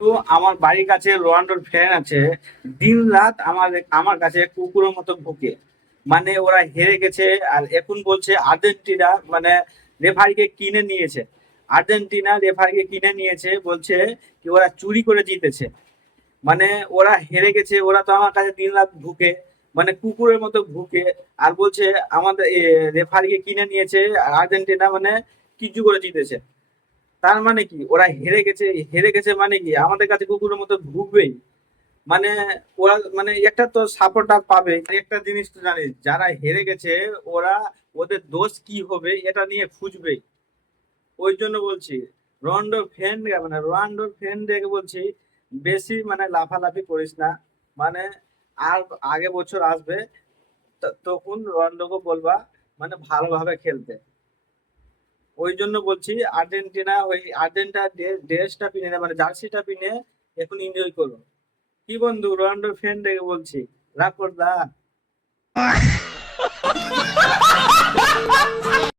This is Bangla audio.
তো আমার বাড়ির কাছে রোনাল্ডোর ফ্যান আছে। দিন রাত আমার কাছে কুকুরের মতো ভুকে। মানে ওরা হেরে গেছে আর এখন বলছে আর্জেন্টিনা মানে রেফারিকে কিনে নিয়েছে। আর্জেন্টিনা রেফারিকে কিনে নিয়েছে, বলছে কি ওরা চুরি করে জিতেছে। মানে ওরা হেরে গেছে, ওরা তো আমার কাছে দিন রাত ভুকে, মানে কুকুরের মতো ভুকে। আর বলছে আমাদের রেফারিকে কিনে নিয়েছে আর আর্জেন্টিনা মানে কিছু করে জিতেছে। তার মানে কি ওরা হেরে গেছে, হেরে গেছে মানে কি আমাদের কাছে কুকুরের মতো ভুগবেই। মানে ওরা মানে একটা তো সাপোর্টার পাবে। আর একটা জিনিস তো জানিস, যারা হেরে গেছে ওরা ওদের দোষ কি হবে এটা নিয়ে খুঁজবেই। ওই জন্য বলছি রোনাল্ডো ফ্যান, মানে রোনাল্ডোর ফ্যান দেখে বলছি বেশি মানে লাফালাফি করিস না। মানে আর আগে বছর আসবে, তখন রোনাল্ডোকে বলবা মানে ভালোভাবে খেলতে। ওই জন্য বলছি আর্জেন্টিনা, ওই আর্জেন্টিনা ড্রেসটা কিনে মানে জার্সিটা কিনে এখন এনজয় করো। কি বন্ধু, রোনাল্ডোর ফ্যান দেখে বলছি, রাগ করলা?